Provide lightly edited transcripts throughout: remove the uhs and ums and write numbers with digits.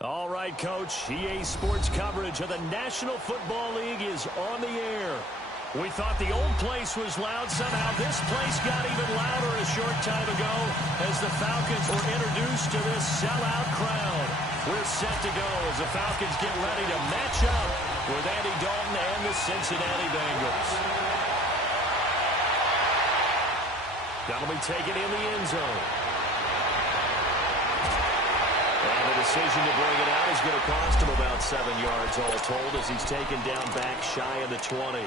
All right, Coach. EA Sports coverage of the National Football League is on the air. We thought the old place was loud. Somehow this place got even louder a short time ago as the Falcons were introduced to this sellout crowd. We're set to go as the Falcons get ready to match up with Andy Dalton and the Cincinnati Bengals. That'll be taken in the end zone. And the decision to bring it out is going to cost him about 7 yards all told as he's taken down back shy of the 20.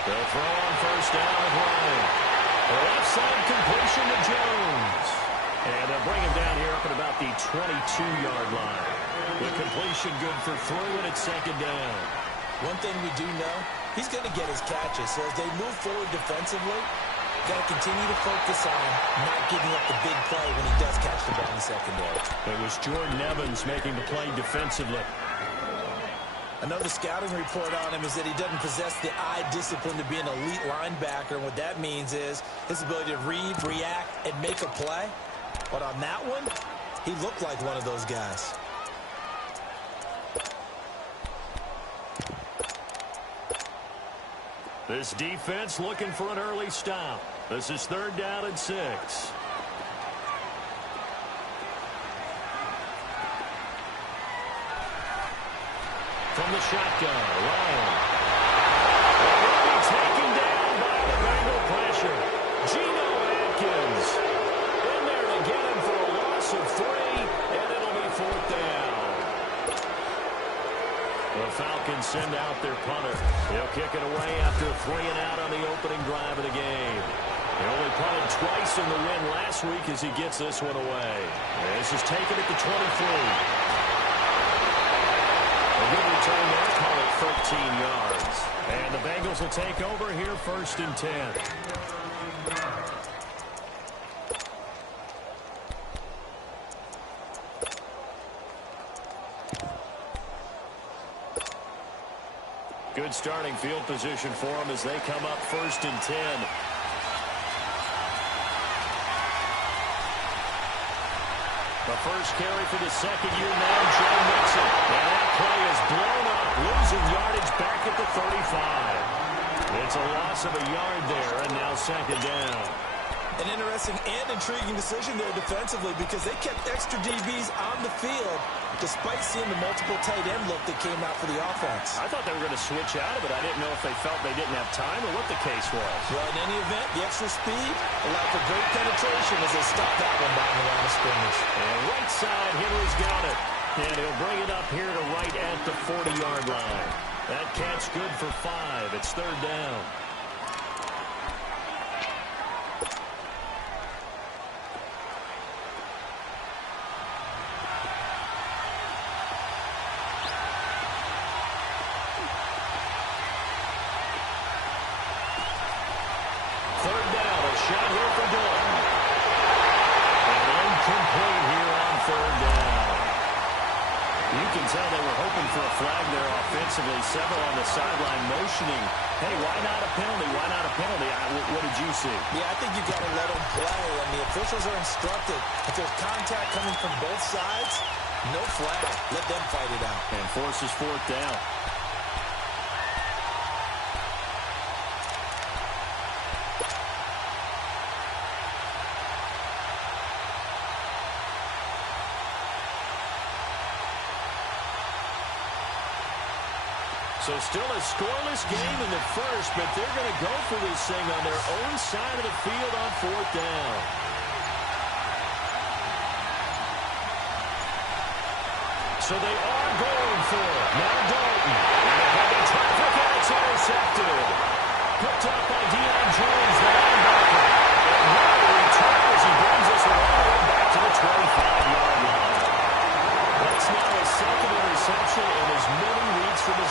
They'll throw on first down with Ryan. The left side completion to Jones. And they'll bring him down here up at about the 22-yard line. The completion good for 3 and it's second down. One thing we do know, he's going to get his catches. So as they move forward defensively, got to continue to focus on not giving up the big play when he does catch the ball in the secondary. It was Jordan Evans making the play defensively. Another scouting report on him is that he doesn't possess the eye discipline to be an elite linebacker. And what that means is his ability to read, react, and make a play. But on that one, he looked like one of those guys. This defense looking for an early stop. This is 3rd down and 6. From the shotgun, Ryan. Already taken down by the Bengal pressure. Geno Atkins in there to get him for a loss of 3, and it'll be 4th down. The Falcons send out their punter. He'll kick it away after a 3 and out on the opening drive of the game. He only punted twice in the win last week as he gets this one away. This is taken at the 23. A good return there, call it 13 yards. And the Bengals will take over here 1st and 10. Good starting field position for them as they come up 1st and 10. The first carry for the second-year man, Joe Mixon. And that play is blown up, losing yardage back at the 35. It's a loss of a yard there, and now 2nd down. An interesting and intriguing decision there defensively because they kept extra DBs on the field despite seeing the multiple tight end look that came out for the offense. I thought they were going to switch out of it. I didn't know if they felt they didn't have time or what the case was. Well, in any event, the extra speed allowed for great penetration as they stopped that one down the line of scrimmage. And right side, Henry's got it. And he'll bring it up here to right at the 40-yard line. That catch good for 5. It's 3rd down. Several on the sideline motioning, hey, why not a penalty? Why not a penalty? What did you see? Yeah, I think you've got to let them play, and the officials are instructed. If there's contact coming from both sides, no flag. Let them fight it out. And forces 4th down. So still a scoreless game in the first, but they're going to go for this thing on their own side of the field on 4th down. So they are going for it. Now Dalton. And the traffic, and it's intercepted. Picked up by Deion Jones, the linebacker. And now the return as he brings us all the way back to the 25-yard line. That's now a 2nd interception and as many weeks from the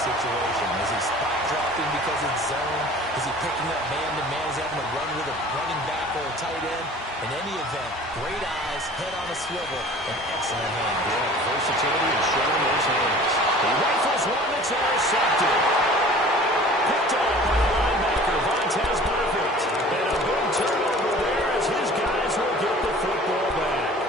situation. Is he spot dropping because it's zone? Is he picking up man-to-man? Is he having to run with a running back or a tight end? In any event, great eyes, head on a swivel, and excellent hands. Yeah, versatility and showing those hands. He rifles one that's intercepted. Picked up by the linebacker, Vontaze Burfict. And a big turnover there as his guys will get the football back.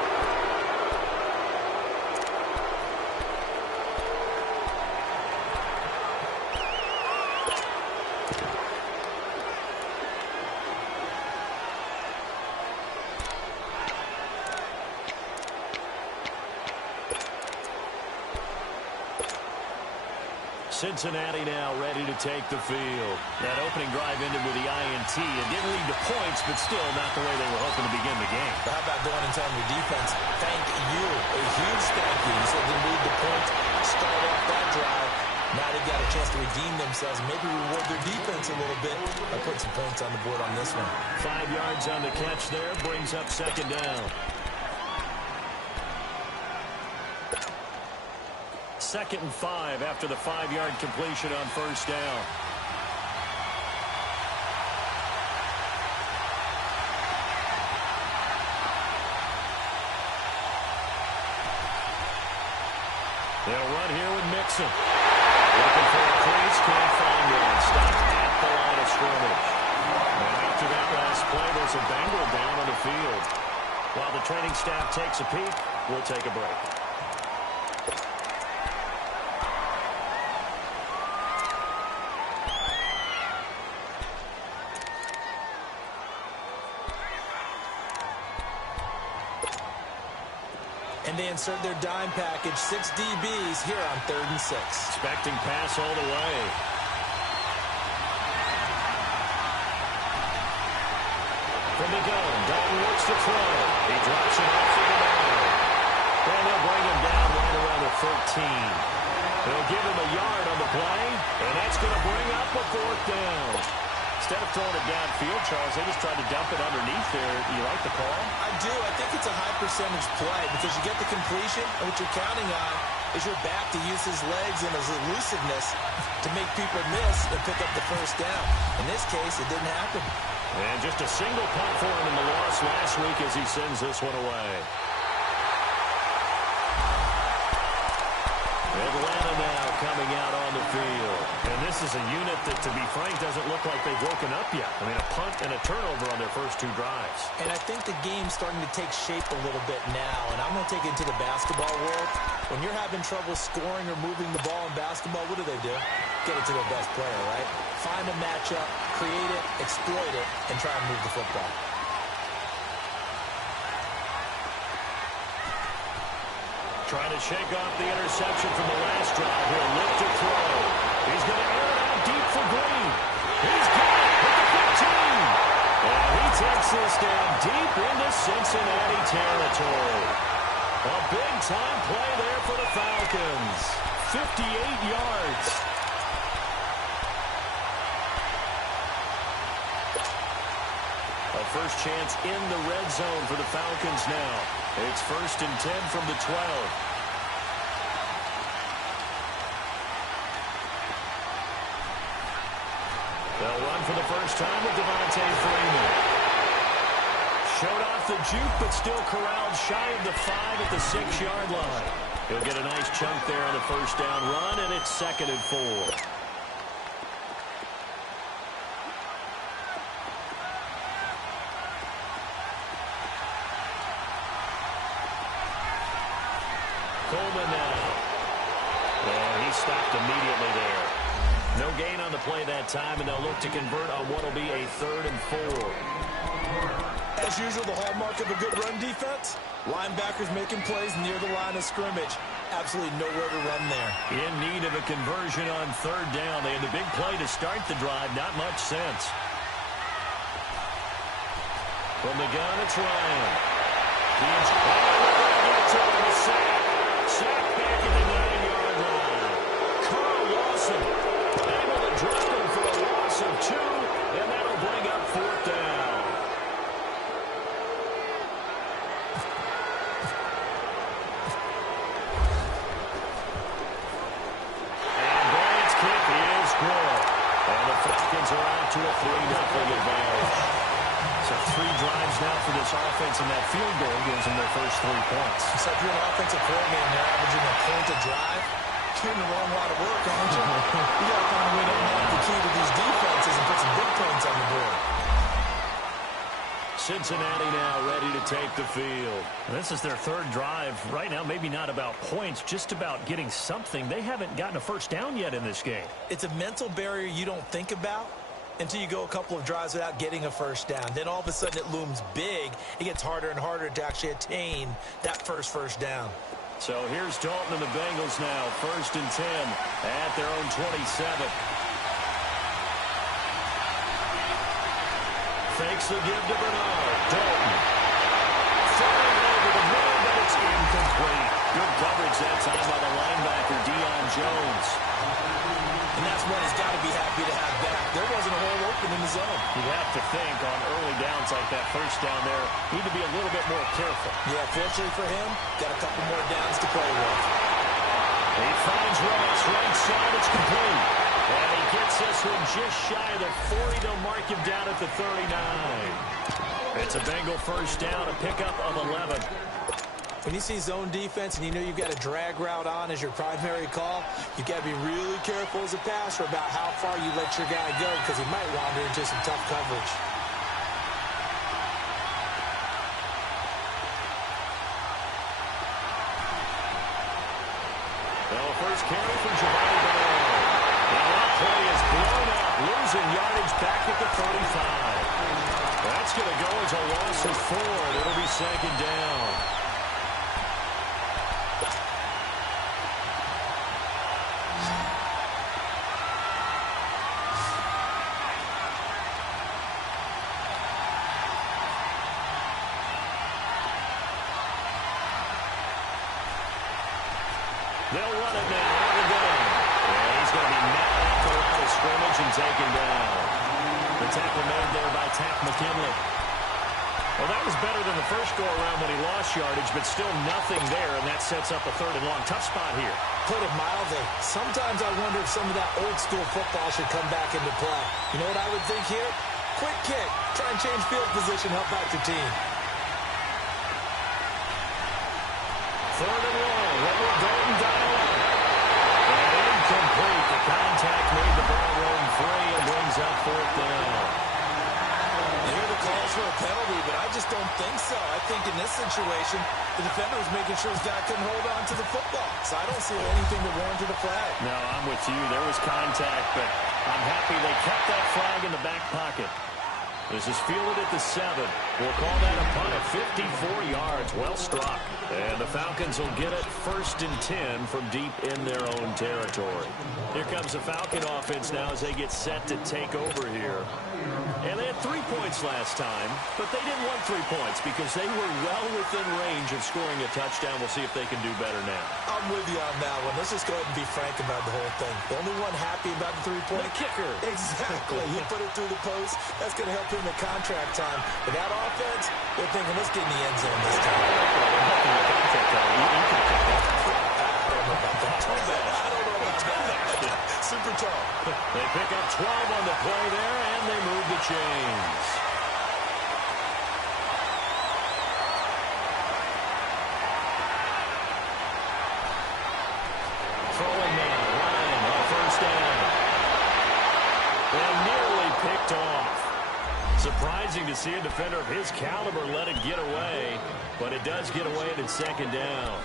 Cincinnati now ready to take the field. That opening drive ended with the INT. It didn't lead to points, but still not the way they were hoping to begin the game. But how about going and telling your defense, thank you, a huge thank you. You said they didn't lead to points, start off that drive. Now they've got a chance to redeem themselves, maybe reward their defense a little bit by putting some points on the board on this one. 5 yards on the catch there, brings up second down. Second and 5 after the 5-yard completion on first down. They'll run here with Mixon. Looking for a crease, can't find one. Stopped at the line of scrimmage. And after that last play, there's a Bengal down on the field. While the training staff takes a peek, we'll take a break. And they insert their dime package, 6 DBs here on 3rd and 6. Expecting pass all the way. From the gun, Dalton looks to throw. He drops it off for the line. And they'll bring him down right around the 13. They'll give him a yard on the play, and that's going to bring up a 4th down. Instead of throwing it downfield, Charles, they just tried to dump it underneath there. Do you like the call? I do. I think it's a high percentage play because you get the completion, and what you're counting on is your back to use his legs and his elusiveness to make people miss and pick up the 1st down. In this case, it didn't happen. And just a single punt for him in the loss last week as he sends this one away. Atlanta now coming out on the field. And this is a unit that, to be frank, doesn't look like they've woken up yet. I mean, a punt and a turnover on their first 2 drives. And I think the game's starting to take shape a little bit now. And I'm going to take it into the basketball world. When you're having trouble scoring or moving the ball in basketball, what do? Get it to their best player, right? Find a matchup, create it, exploit it, and try and move the football. Trying to shake off the interception from the last drive. He'll look to throw. He's going to air it out deep for Green. He's got it with the 15. And he takes this down deep into Cincinnati territory. A big-time play there for the Falcons. 58 yards. A first chance in the red zone for the Falcons now. It's 1st and 10 from the 12. They'll run for the first time with Devontae Freeman. Showed off the juke, but still corralled shy of the 5 at the 6-yard line. He'll get a nice chunk there on the first down run, and it's 2nd and 4. Coleman now. And he stopped immediately there. No gain on the play that time, and they'll look to convert on what will be a 3rd and 4. As usual, the hallmark of a good run defense, linebackers making plays near the line of scrimmage. Absolutely nowhere to run there. In need of a conversion on 3rd down. They had the big play to start the drive. Not much sense. From the gun, it's Ryan. He's to the sack. Sack back at the 9-yard line. Carl Lawson able to drop him for a loss of 2, and that'll bring up 4th down. And Bryant's score. And the Falcons are out to a 3-0 advantage. So 3 drives now for this offense, and that field goal gives them their first 3 points. So if you're an offensive coordinator and they're averaging a point a drive, you're in the wrong lot of work, aren't you? You got to find a way to unlock the key to these defenses and put some big points on the board. Cincinnati now ready to take the field. This is their 3rd drive. Right now, maybe not about points, just about getting something. They haven't gotten a first down yet in this game. It's a mental barrier you don't think about until you go a couple of drives without getting a first down. Then all of a sudden it looms big. It gets harder and harder to actually attain that first down. So here's Dalton and the Bengals now. 1st and 10 at their own 27. Fakes the give to Bernard. Dalton. Throwing over the middle, but it's incomplete. Good coverage that time by the linebacker, Deion Jones. And that's what he's got to be happy to have back. There wasn't a hole open in the zone. You'd have to think on early downs like that first down there, need to be a little bit more careful. Yeah, fortunately for him, got a couple more downs to play with. He finds Ross, right side, it's complete. And he gets this one just shy of the 40. They'll mark him down at the 39. It's a Bengal first down, a pickup of 11. When you see zone defense and you know you've got a drag route on as your primary call, you've got to be really careful as a passer about how far you let your guy go because he might wander into some tough coverage. Well, first carry for Giovanni Bernard. And that play is blown up, losing yardage back at the 35. That's going to go as a loss of 4. It'll be 2nd down. They'll run it now on the game. And he's going to be met at the line of scrimmage and taken down. The tackle made there by Tack McKinley. Well, that was better than the first go-around when he lost yardage, but still nothing there, and that sets up a 3rd and long. Tough spot here. Put it mildly. Sometimes I wonder if some of that old-school football should come back into play. You know what I would think here? Quick kick. Try and change field position, help out your team. 3rd and long. What will Dalton dial up? And incomplete. The contact made the ball roam free and brings up 4th down. You hear the calls for a penalty, but I just don't think so. I think in this situation, the defender was making sure his guy couldn't hold on to the football. So I don't see anything that warranted a flag. No, I'm with you. There was contact, but I'm happy they kept that flag in the back pocket. This is fielded at the 7. We'll call that a punt at 54 yards. Well struck. And the Falcons will get it 1st and 10 from deep in their own territory. Here comes the Falcon offense now as they get set to take over here. And they had 3 points last time, but they didn't want 3 points because they were well within range of scoring a touchdown. We'll see if they can do better now. I'm with you on that one. Let's just go ahead and be frank about the whole thing. The only one happy about the 3-point? The kicker. Exactly. He put it through the post. That's going to help him in contract time. But that offense, they're thinking, let's get in the end zone this time. I don't know about that. Super tall. They pick up 12 on the play there, and they move the chains. Throwing now, Ryan on 1st down. And nearly picked off. Surprising to see a defender of his caliber let it get away, but it does get away at 2nd down.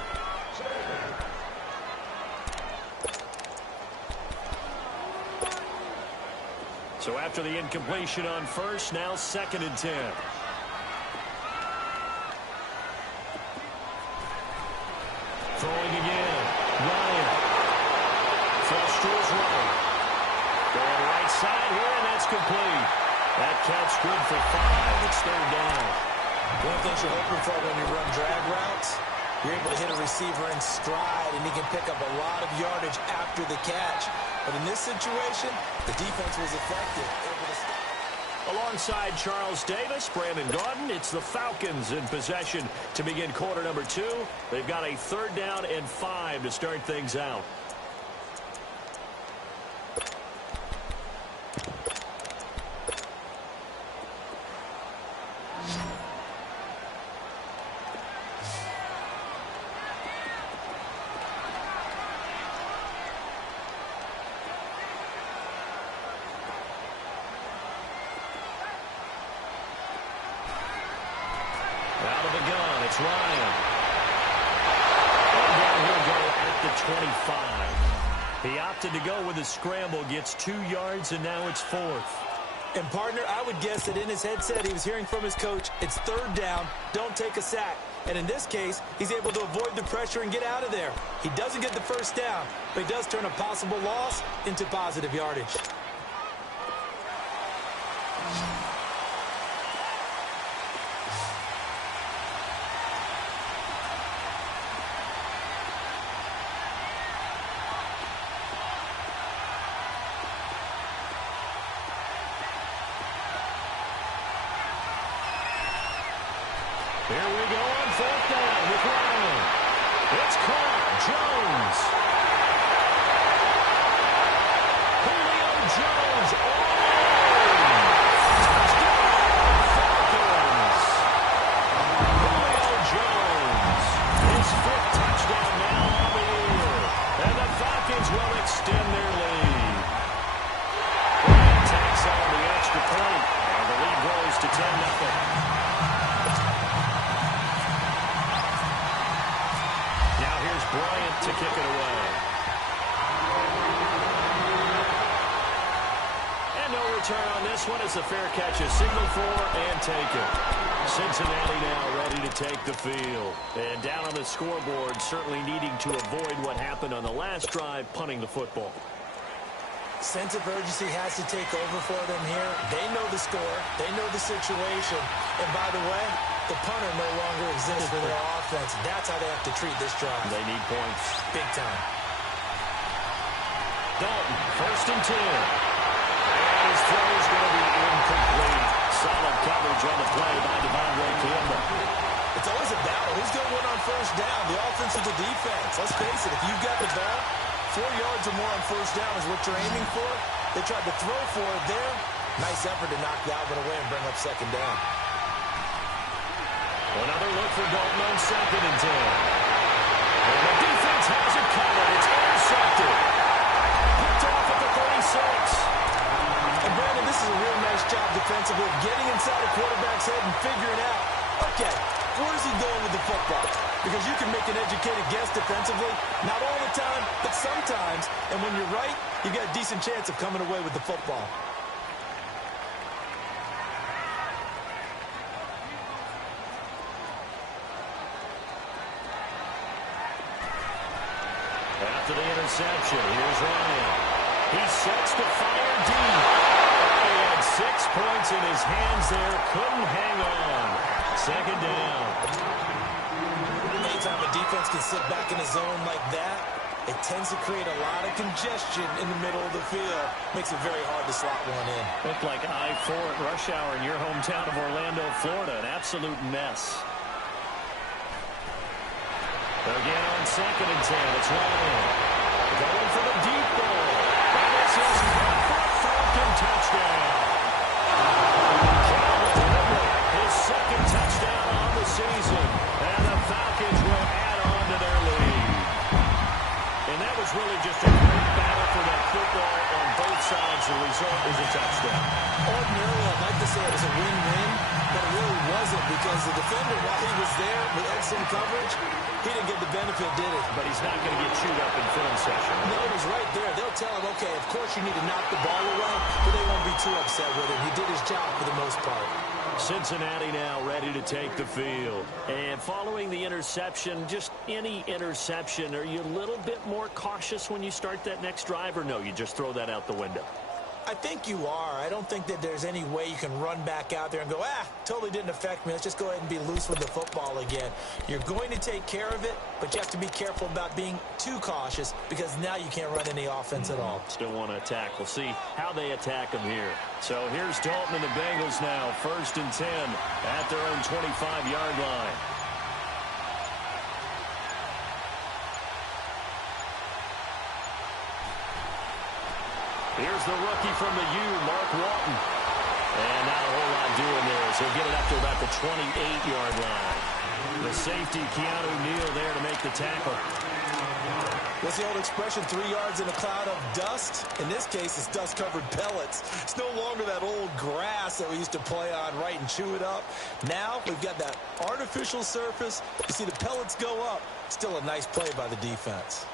So after the incompletion on 1st, now 2nd and 10. Throwing again. Ryan. Flush to his right. Going right side here, and that's complete. That catch good for 5. It's 3rd down. One of the things you're hoping for when you run drag routes, you're able to hit a receiver in stride, and he can pick up a lot of yardage after the catch. But in this situation, the defense was effective. Alongside Charles Davis, Brandon Gaudin, it's the Falcons in possession to begin quarter number 2. They've got a 3rd down and 5 to start things out. out of the gun. It's Ryan. And down he'll go at the 25. He opted to go with a scramble, gets 2 yards, and now it's 4th. And, partner, I would guess that in his headset he was hearing from his coach, it's 3rd down, don't take a sack. And in this case, he's able to avoid the pressure and get out of there. He doesn't get the 1st down, but he does turn a possible loss into positive yardage. Here we go on 4th down with Ryan. It's caught. Jones. Julio Jones all alone. Touchdown, Falcons. Julio Jones. His 5th touchdown now on the year. And the Falcons will extend their lead. Ryan takes on the extra point. And the lead grows to 10-0. Bryant to kick it away. And no return on this one. It's a fair catch, a signal for and taken. Cincinnati now ready to take the field. And down on the scoreboard, certainly needing to avoid what happened on the last drive, punting the football. Sense of urgency has to take over for them here. They know the score. They know the situation. And by the way, the punter no longer exists for their offense. That's how they have to treat this drive. They need points. Big time. Dalton, 1st and 10. And his throw is going to be incomplete. Solid coverage on the play by Devondre Campbell. It's always a battle. Who's going to win on 1st down? The offense or the defense? Let's face it, if you've got the ball, 4 yards or more on 1st down is what you're aiming for. They tried to throw for it there. Nice effort to knock Dalvin away and bring up 2nd down. Another look for Dalton on 2nd and 10. And the defense has it covered. It's intercepted. Picked off at the 36. And Brandon, this is a real nice job defensively of getting inside a quarterback's head and figuring out, okay, where's he going with the football? Because you can make an educated guess defensively. Not all the time, but sometimes. And when you're right, you've got a decent chance of coming away with the football. After the interception, here's Ryan. He sets to fire deep. He had 6 points in his hands there. Couldn't hang on. 2nd down. Anytime a defense can sit back in a zone like that, it tends to create a lot of congestion in the middle of the field. Makes it very hard to slot one in. Looked like I-4 at rush hour in your hometown of Orlando, Florida. An absolute mess. Again on 2nd and 10, it's Ryan. Going for the deep ball. And this is caught for a Falcon touchdown. Calvin Ridley, his 2nd touchdown on the season. And the Falcons will add on to their lead. And that was really just a great battle for that football on both sides. The result is a touchdown. Ordinarily, I'd like to say it was a win-win, but it really wasn't because the defender, while he was there with excellent coverage, he didn't get the benefit, did it? But he's not going to get chewed up in film session. No, it was right there. They'll tell him, okay, of course you need to knock the ball away, but they won't be too upset with him. He did his job for the most part. Cincinnati now ready to take the field. And following the interception, just any interception, are you a little bit more cautious when you start that next drive, or no, you just throw that out the window? I think you are. I don't think that there's any way you can run back out there and go, totally didn't affect me. Let's just go ahead and be loose with the football again. You're going to take care of it, but you have to be careful about being too cautious because now you can't run any offense at all. Still want to attack. We'll see how they attack him here. So here's Dalton and the Bengals now, 1st and 10 at their own 25-yard line. Here's the rookie from the U, Mark Walton. And not a whole lot doing there as he'll get it up to about the 28-yard line. The safety, Keanu Neal, there to make the tackle. What's the old expression, 3 yards in a cloud of dust? In this case, it's dust-covered pellets. It's no longer that old grass that we used to play on, right, and chew it up. Now we've got that artificial surface. You see the pellets go up. Still a nice play by the defense.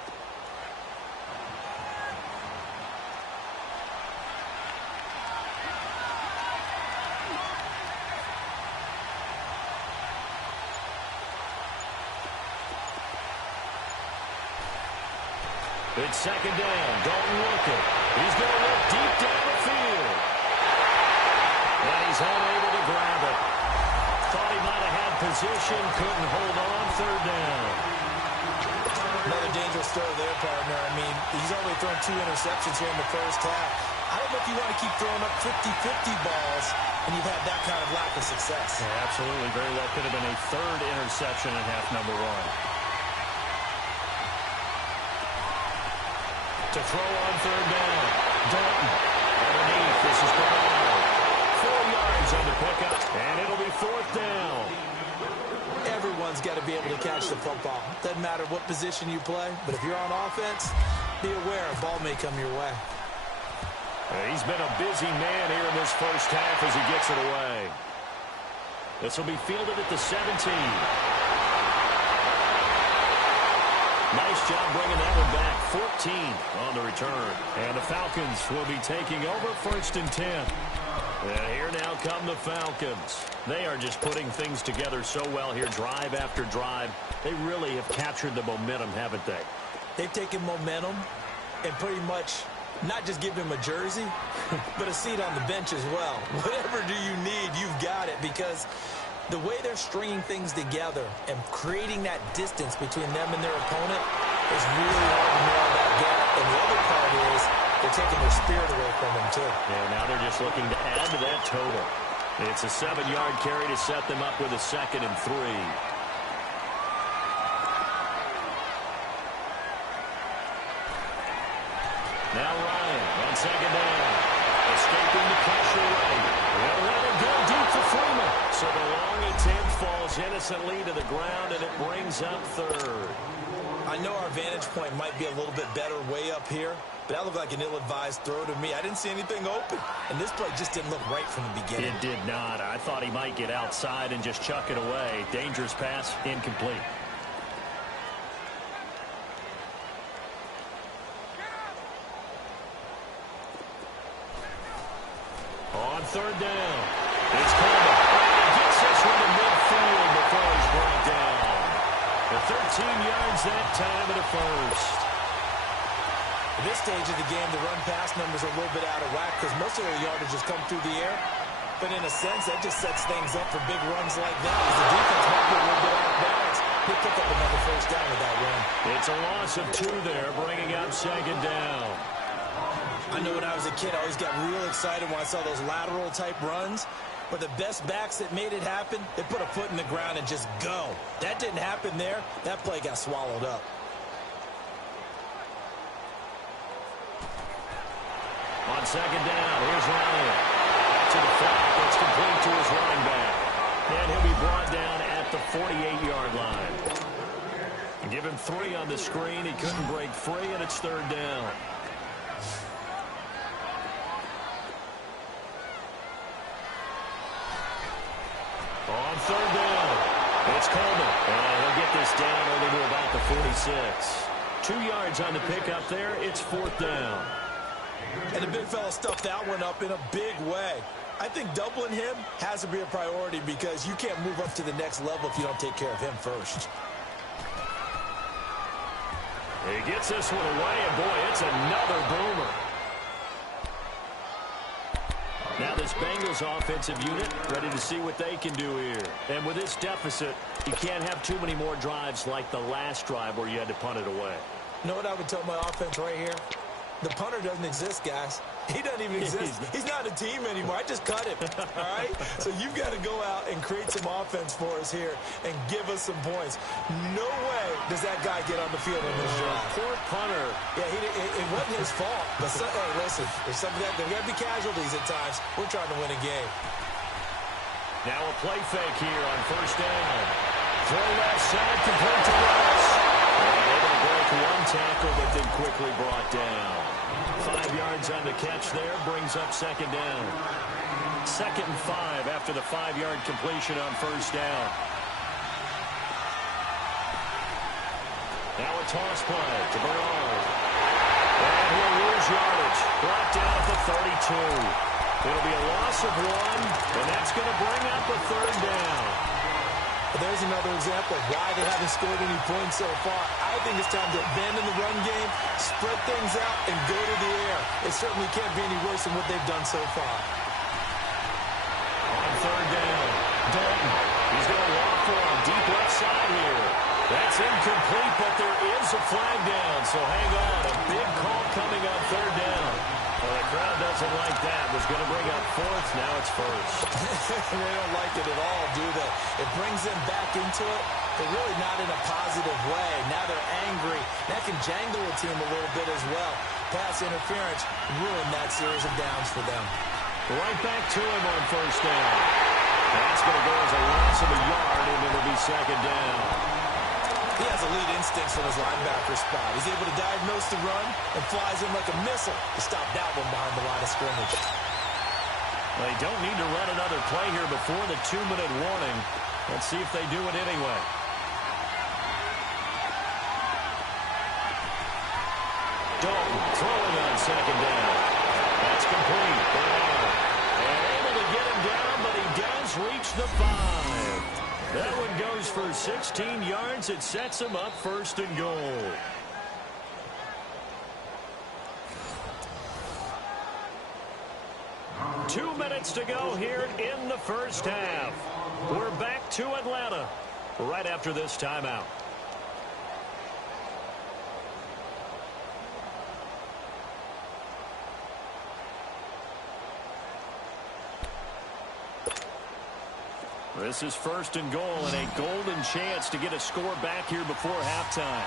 It's second down. Dalton looking. He's going to look deep down the field. And he's unable to grab it. Thought he might have had position. Couldn't hold on. Third down. Another dangerous throw there, partner. I mean, he's already thrown 2 interceptions here in the first half. I don't know if you want to keep throwing up 50-50 balls and you've had that kind of lack of success. Yeah, absolutely. Very well could have been a 3rd interception in half number 1. To throw on third down. Dalton underneath. This is Brown. 4 yards on the pickup, and it'll be 4th down. Everyone's got to be able to catch the football. Doesn't matter what position you play, but if you're on offense, be aware a ball may come your way. He's been a busy man here in this first half as he gets it away. This will be fielded at the 17. Nice job bringing that one back. 14 on the return. And the Falcons will be taking over 1st and 10. And here now come the Falcons. They are just putting things together so well here, drive after drive. They really have captured the momentum, haven't they? They've taken momentum and pretty much not just give him a jersey, but a seat on the bench as well. Whatever do you need, you've got it, because the way they're stringing things together and creating that distance between them and their opponent is really hard to narrow that gap. And the other part is they're taking their spirit away from them, too. Yeah, now they're just looking to add to that total. It's a 7-yard carry to set them up with a 2nd and 3. Now Ryan on second down. Escaping the pressure right. They'll let it go deep to Freeman. So the long attempt falls innocently to the ground, and it brings up 3rd. I know our vantage point might be a little bit better way up here, but that looked like an ill-advised throw to me. I didn't see anything open, and this play just didn't look right from the beginning. It did not. I thought he might get outside and just chuck it away. Dangerous pass, incomplete. On third down, it's Coleman. He gets this one to midfield before he's brought down. The 13 yards that time of the first. At this stage of the game, the run-pass numbers are a little bit out of whack because most of their yardage has come through the air. But in a sense, that just sets things up for big runs like that as the defense might be a little bit off balance. He'll pick up another first down with that run. It's a loss of 2 there, bringing up 2nd down. I know when I was a kid, I always got real excited when I saw those lateral-type runs. But the best backs that made it happen, they put a foot in the ground and just go. That didn't happen there. That play got swallowed up. On second down, here's Ryan. To the flat, that's complete to his running back. And he'll be brought down at the 48-yard line. Give him 3 on the screen. He couldn't break free, and it's 3rd down. On third down, it's Coleman. And he'll get this down only to about the 46. 2 yards on the pickup there. It's 4th down. And the big fella stuffed that one up in a big way. I think doubling him has to be a priority because you can't move up to the next level if you don't take care of him first. He gets this one away, and boy, it's another boomer. Now this Bengals offensive unit ready to see what they can do here. And with this deficit, you can't have too many more drives like the last drive where you had to punt it away. You know what I would tell my offense right here? The punter doesn't exist, guys. He doesn't even exist. He's not a team anymore. I just cut him, all right? So you've got to go out and create some offense for us here and give us some points. No way does that guy get on the field in this drive. Poor punter. Yeah, it wasn't his fault. But hey, listen, there's got to be casualties at times. We're trying to win a game. Now a play fake here on first down. Throw left side, complete to Russ. And able to break one tackle, but then quickly brought down. 5 yards on the catch there, brings up second down. 2nd and 5 after the 5-yard completion on first down. Now a toss play to Bernard. And he'll lose yardage. Brought down at the 32. It'll be a loss of 1, and that's going to bring up a 3rd down. There's another example of why they haven't scored any points so far. I think it's time to abandon the run game, spread things out, and go to the air. It certainly can't be any worse than what they've done so far. On 3rd down, Dalton. He's going to walk for him deep left side here. That's incomplete, but there is a flag down, so hang on. A big call coming on 3rd down. Well, the crowd doesn't like that. Was going to bring up 4th. Now it's 1st. They don't like it at all, do they? It brings them back into it, but really not in a positive way. Now they're angry. That can jangle a team a little bit as well. Pass interference ruined that series of downs for them. Right back to him on 1st down. That's going to go as a loss of a yard, and it'll be 2nd down. He has elite instincts from his linebacker spot. He's able to diagnose the run and flies in like a missile to stop that one behind the line of scrimmage. They don't need to run another play here before the 2-minute warning. Let's see if they do it anyway. Dalton throwing on 2nd down. That's complete. Bernard. And able to get him down, but he does reach the 5. That one goes for 16 yards. It sets him up 1st and goal. Two minutes to go here in the first half. We're back to Atlanta right after this timeout. This is 1st and goal and a golden chance to get a score back here before halftime.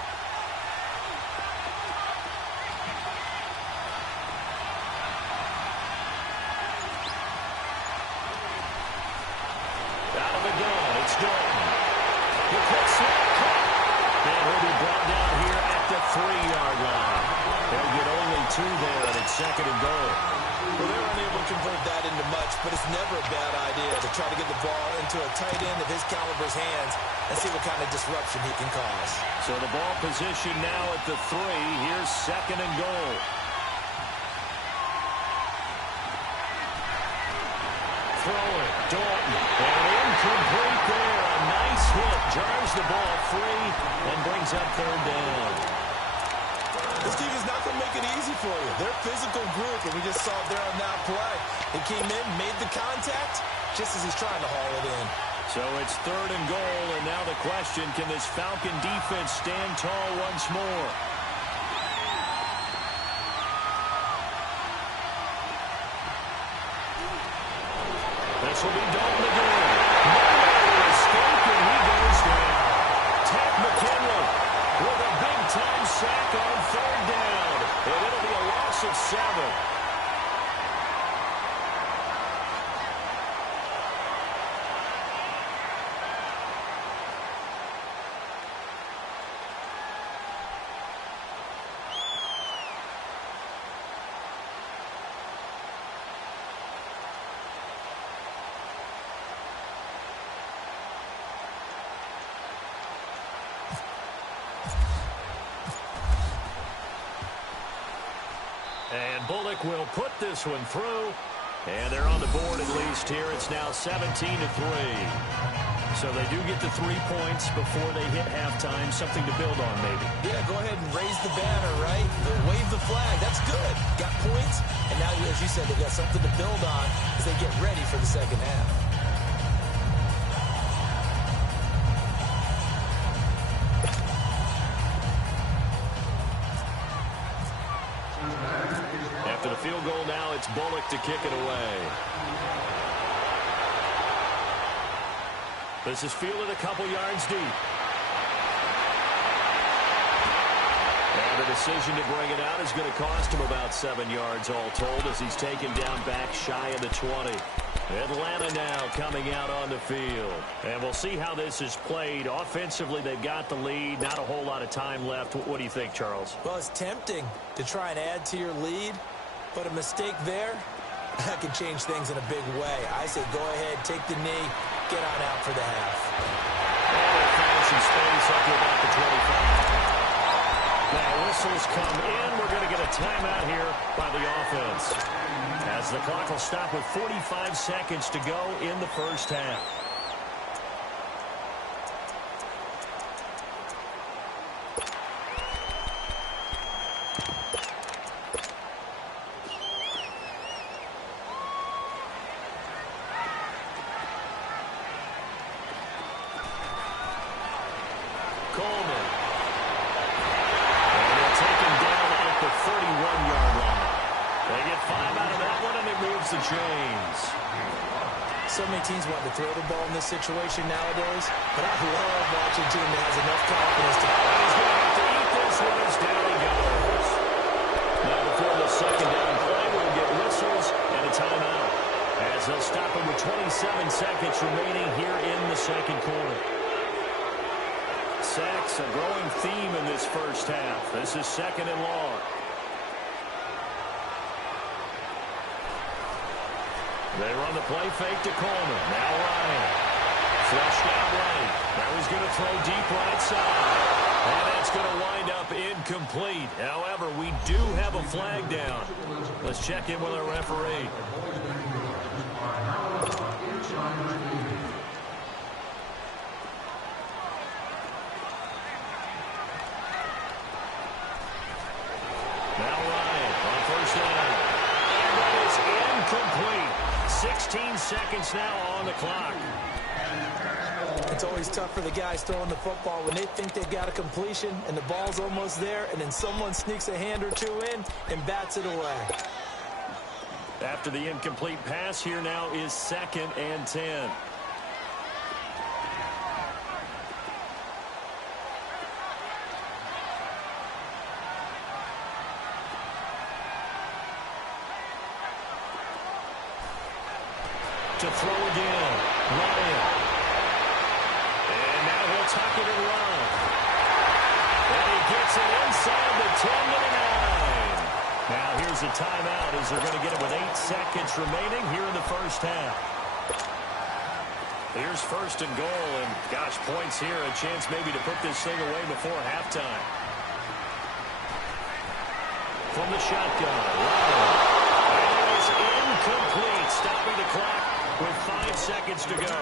Out of the gun, it's Dalton. The quick snap caught. And he'll be brought down here at the 3-yard line. They'll get only 2 there, and it's 2nd and goal. Well, they're unable to convert that into much, but it's never a bad idea to try to get the ball into a tight end of his caliber's hands and see what kind of disruption he can cause. So the ball position now at the 3. Here's 2nd and goal. Throwing, Dalton, and incomplete there. A nice hit, jars the ball free, and brings up 3rd down. This team is not going to make it easy for you. They're a physical group, and we just saw it there on that play. He came in, made the contact, just as he's trying to haul it in. So it's 3rd and goal, and now the question, can this Falcon defense stand tall once more? This will be Dalton again. No escape, and he goes down. Ted McKinley with a big-time sack on 3rd down. And it'll be a loss of 7. And Bullock will put this one through. And they're on the board at least here. It's now 17-3. So they do get the 3 points before they hit halftime. Something to build on, maybe. Yeah, go ahead and raise the banner, right? Wave the flag. That's good. Got points. And now, as you said, they got something to build on as they get ready for the second half. After the field goal now, it's Bullock to kick it away. This is fielded a couple yards deep. And the decision to bring it out is going to cost him about 7 yards all told as he's taken down back shy of the 20. Atlanta now coming out on the field. And we'll see how this is played. Offensively, they've got the lead. Not a whole lot of time left. What do you think, Charles? Well, it's tempting to try and add to your lead, but a mistake there, that can change things in a big way. I say go ahead, take the knee, get on out for the half. And they find some space up to about the 25. Now whistles come in. We're going to get a timeout here by the offense, as the clock will stop with 45 seconds to go in the first half. Coleman. And they'll take him down at the 31-yard line. They get 5 out of that one, and it moves the chains. So many teams want to throw the ball in this situation nowadays, but I love watching a team that has enough confidence to... He's going to have to eat this one as down he goes. Now before the second down play, we'll get whistles and a timeout, as they'll stop him with 27 seconds remaining here in the second quarter. Sacks, a growing theme in this first half. This is second and long. They run the play fake to Coleman. Now Ryan. Flushed out right. Now he's going to throw deep right side. And that's going to wind up incomplete. However, we do have a flag down. Let's check in with our referee. Now Ryan on first down. And that is incomplete. 16 seconds now on the clock. It's always tough for the guys throwing the football when they think they've got a completion and the ball's almost there, and then someone sneaks a hand or two in and bats it away. After the incomplete pass, here now is 2nd and 10. To throw again, Ryan. And now he'll tuck it and run. And he gets it inside the 10 to the 9. Now here's a timeout as they're going to get it with 8 seconds remaining here in the first half. Here's first and goal, and gosh, points here, a chance maybe to put this thing away before halftime. From the shotgun, Ryan. And it is incomplete, stopping the clock with 5 seconds to go.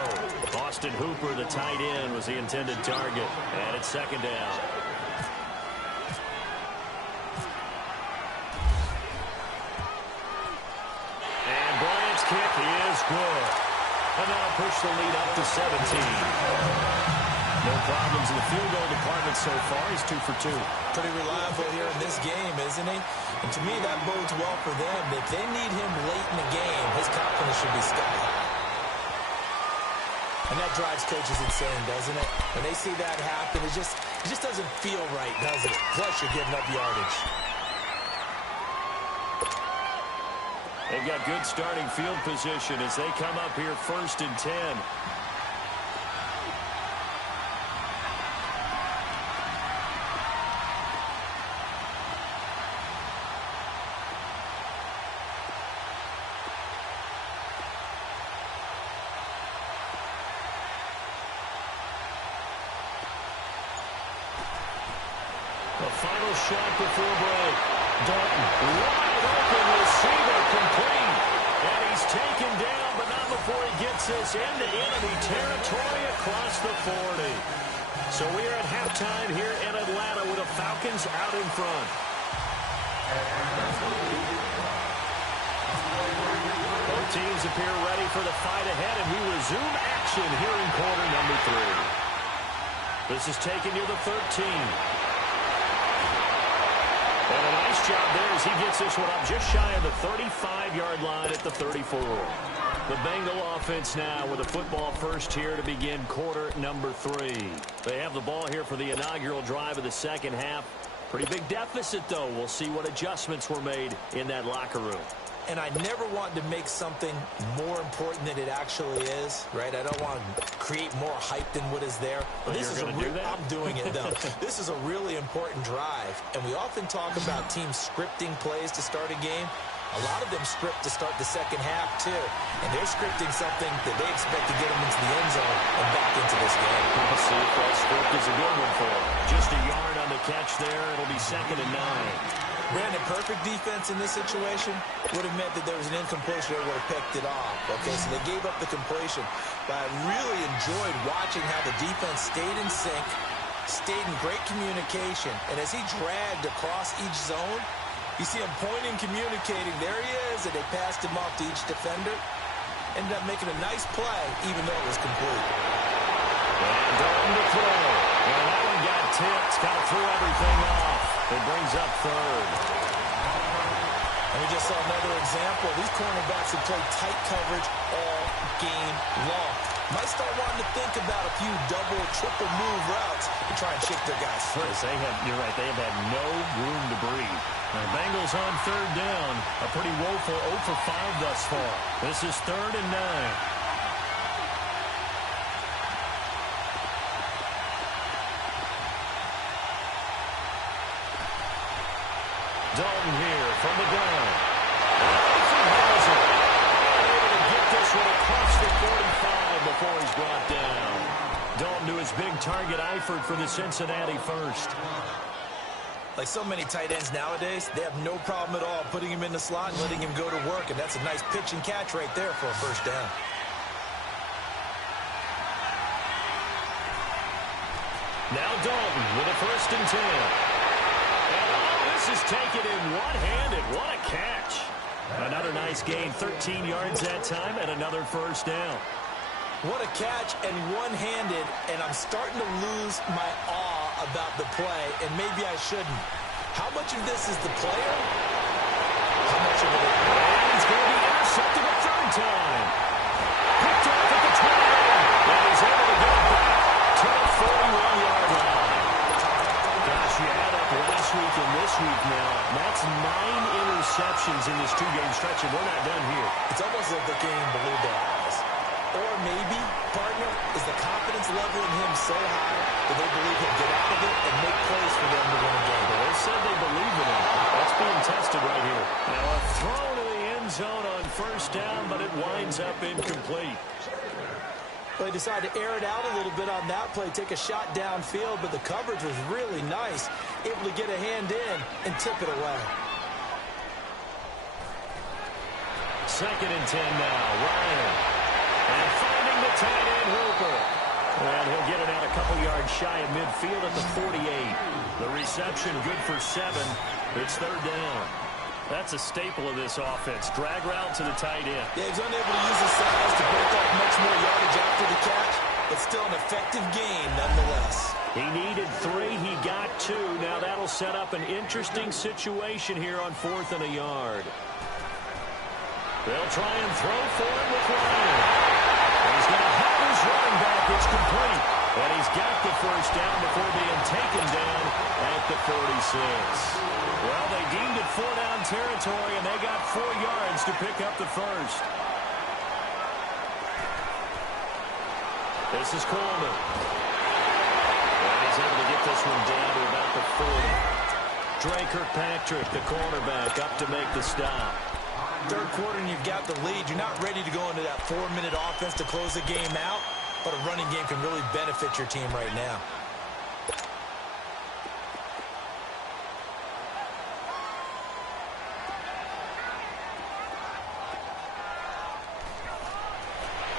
Austin Hooper, the tight end, was the intended target. And it's second down. And Bryant's kick is good. And that'll push the lead up to 17. No problems in the field goal department so far. He's 2 for 2. Pretty reliable here in this game, isn't he? And to me, that bodes well for them. If they need him late in the game, his confidence should be sky high. And that drives coaches insane, doesn't it? When they see that happen, it just doesn't feel right, does it? Plus, you're giving up yardage. They've got good starting field position as they come up here 1st and 10. The final shot before break. Dalton, wide open receiver, complete. And he's taken down, but not before he gets this into enemy territory across the 40. So we are at halftime here in Atlanta with the Falcons out in front. Both teams appear ready for the fight ahead, and we resume action here in quarter number 3. This is taken near the 13. And a nice job there as he gets this one up just shy of the 35-yard line at the 34. The Bengal offense now with a football first here to begin quarter number 3. They have the ball here for the inaugural drive of the second half. Pretty big deficit, though. We'll see what adjustments were made in that locker room. and I never want to make something more important than it actually is, right? I don't want to create more hype than what is there. But this is you're going to do that? I'm doing it, though. This is a really important drive, and we often talk about teams scripting plays to start a game. A lot of them script to start the second half, too. And they're scripting something that they expect to get them into the end zone and back into this game. We'll see if that script is a good one for them. Just a yard on the catch there. It'll be 2nd and 9. Brandon, perfect defense in this situation would have meant that there was an incompletion that would have picked it off. Okay, so they gave up the completion. But I really enjoyed watching how the defense stayed in sync, stayed in great communication. And as he dragged across each zone, you see him pointing, communicating. There he is, and they passed him off to each defender. Ended up making a nice play, even though it was complete. And Dalton to throw. And that one got tipped. Kind of threw everything off. It brings up 3rd. And we just saw another example. These cornerbacks have played tight coverage all game long. Might start wanting to think about a few double, triple move routes to try and shake their guys free. You're right. They have had no room to breathe. The Bengals on 3rd down. A pretty woeful 0 for 5 thus far. This is 3rd and 9. Dalton here from the gun. Has it. Able to get this one across the 45 before he's brought down. Dalton to his big target, Eifert for the Cincinnati first. Like so many tight ends nowadays, they have no problem at all putting him in the slot and letting him go to work, and that's a nice pitch and catch right there for a first down. Now Dalton with a 1st and 10. This is taken in one-handed. What a catch. Another nice gain. 13 yards that time and another first down. What a catch and one-handed, and I'm starting to lose my awe about the play, and maybe I shouldn't. How much of this is the player? How much of it is... And he's going to be intercepted a 3rd time. Picked off at the 20. And he's able to get it back to the 41-yard line. Gosh, you add up last week and this week now. That's 9 interceptions in this 2-game stretch, and we're not done here. It's almost like they can't even believe their eyes. Or maybe, partner, is the confidence level in him so high that they believe he'll get out of it and make plays for them to win a game. Well, they said they believe in him. That's being tested right here. Now a throw to the end zone on 1st down, but it winds up incomplete. Well, they decided to air it out a little bit on that play, take a shot downfield, but the coverage was really nice, able to get a hand in and tip it away. 2nd and 10 now. Ryan. And finding the tight end, Hooper. And he'll get it out a couple yards shy of midfield at the 48. The reception good for 7. It's 3rd down. That's a staple of this offense. Drag route to the tight end. Yeah, he's unable to use his size to break off much more yardage after the catch, but still an effective gain nonetheless. He needed 3. He got 2. Now that'll set up an interesting situation here on 4th and a yard. They'll try and throw for him with Ryan. He's going to have his running back. It's complete. And he's got the first down before being taken down at the 46. Well, they deemed it 4-down territory, and they got 4 yards to pick up the first. This is Coleman. And he's able to get this one down to about the 40. Dre Kirkpatrick, the cornerback, up to make the stop. 3rd quarter and you've got the lead. You're not ready to go into that 4-minute offense to close the game out, but a running game can really benefit your team right now.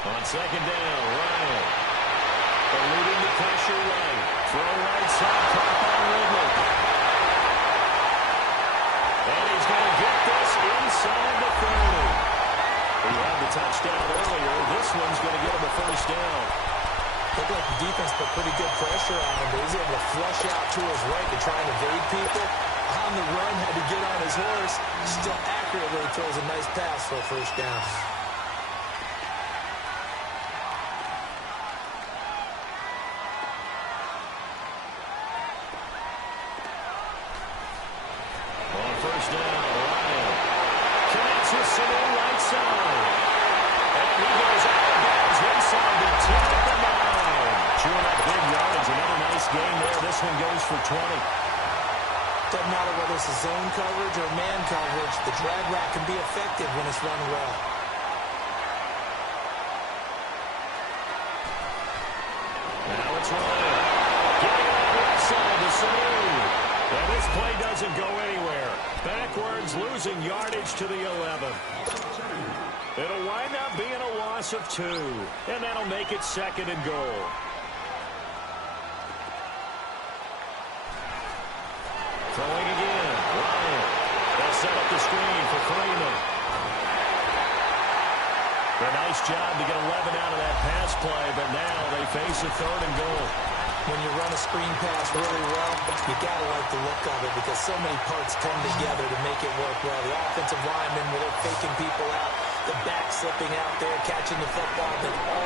On 2nd down, Ryan. Eluding the pressure right. Throw right side, caught by Ridley. And he's going to get this inside the 30. He had the touchdown earlier. This one's going to get him a first down. Looked like the defense put pretty good pressure on him, but he's able to flush out to his right to try and evade people. On the run, had to get on his horse. Still accurately throws a nice pass for a first down. On 1st down, Ryan connects with for 20. Doesn't matter whether it's a zone coverage or man coverage, the drag route can be effective when it's run well. Now it's Ryan. Getting on the left side to Sanu. And this play doesn't go anywhere. Backwards, losing yardage to the 11. It'll wind up being a loss of 2. And that'll make it 2nd and goal. Throwing again. Ryan. They'll set up the screen for Freeman. A nice job to get 11 out of that pass play, but now they face a 3rd and goal. When you run a screen pass really well, you got to like the look of it because so many parts come together to make it work well. The offensive linemen, where they're faking people out, the back slipping out there, catching the football, then all